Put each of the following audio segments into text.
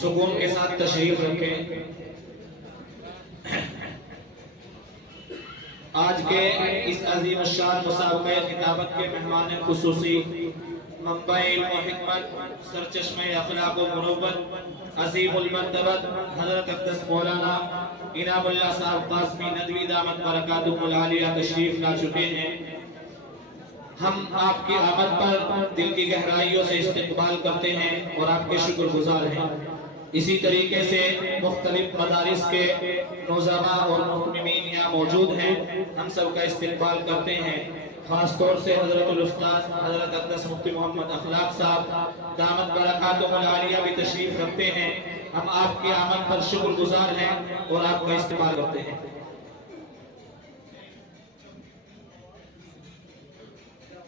سکون کے ساتھ تشریف رکھیں۔ آج کے اس عظیم الشان مسابقہ کتابت کے مہمان خصوصی، منبع علم و حکمت، سرچشمہ اخلاق و مروت، عظیم المرتبت حضرت اقدس مولانا انعام اللہ صاحب قاسمی ندوی دامت برکاتہ العالیہ تشریف لا چکے ہیں۔ ہم آپ کی آمد پر دل کی گہرائیوں سے استقبال کرتے ہیں اور آپ کے شکر گزار ہیں۔ اسی طریقے سے مختلف مدارس کے نوزراء اور محتمین یہاں موجود ہیں، ہم سب کا استقبال کرتے ہیں۔ خاص طور سے حضرت الاستاذ حضرت اقدس مفتی محمد اخلاق صاحب دامت برکاتہ العالیہ بھی تشریف رکھتے ہیں۔ ہم آپ کی آمد پر شکر گزار ہیں اور آپ کا استقبال کرتے ہیں۔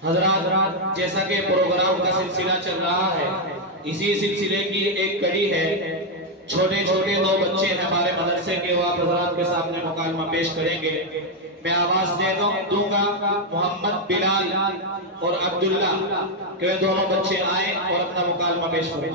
حضرات، جیسا کہ پروگرام کا سلسلہ چل رہا ہے، اسی سلسلے کی ایک کڑی ہے۔ چھوٹے چھوٹے دو بچے ہمارے مدرسے کے، وہ آپ حضرات کے سامنے مکالمہ پیش کریں گے۔ میں آواز دوں گا، محمد بلال اور عبداللہ کہ دونوں بچے آئیں اور اپنا مکالمہ پیش کریں۔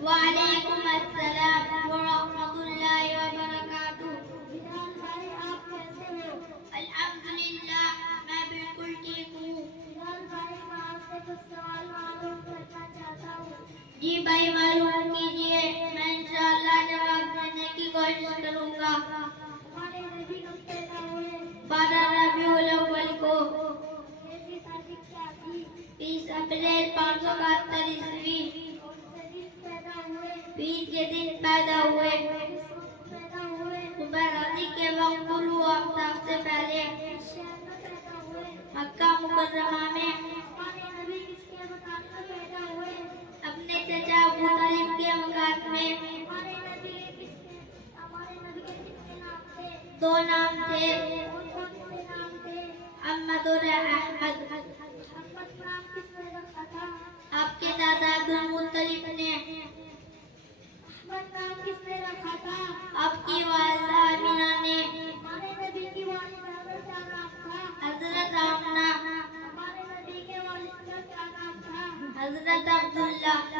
وعلیکم السلام ورحمۃ اللہ وبرکاتہ۔ بلال بھائی، آپ کیسے ہو؟ الحمدللہ، میں بالکل ٹھیک ہوں۔ بلال بھائی، میں آپ سے کچھ سوال معلوم کرنا چاہتا ہوں۔ جی بھائی، معلوم کیجیے، میں انشاءاللہ جواب دینے کی کوشش کروں گا۔ ہمارے نبی کب پیدا ہوئے؟ 12 ربیع الاول کو۔ کیسی تاریخ کیا تھی؟ 30 اپریل 571 عیسوی۔ پیر کے دن پیدا ہوئے۔ صبح غازی کے وقت طلوع آفتاب سے پہلے۔ مکہ مکرمہ میں۔ اپنے چچا ابو طالب کے مکان میں۔ 2 نام تھے، احمد اور احمد۔ آپ کے دادا عبد المطلب نے۔ نام کس نے رکھا تھا؟ آپ کی والدہ آمینہ نے۔ ہمارے نبی کی والدہ کا کیا نام تھا؟ حضرت آمنہ۔ ہمارے نبی کے والد کا کیا نام تھا؟ حضرت عبداللہ۔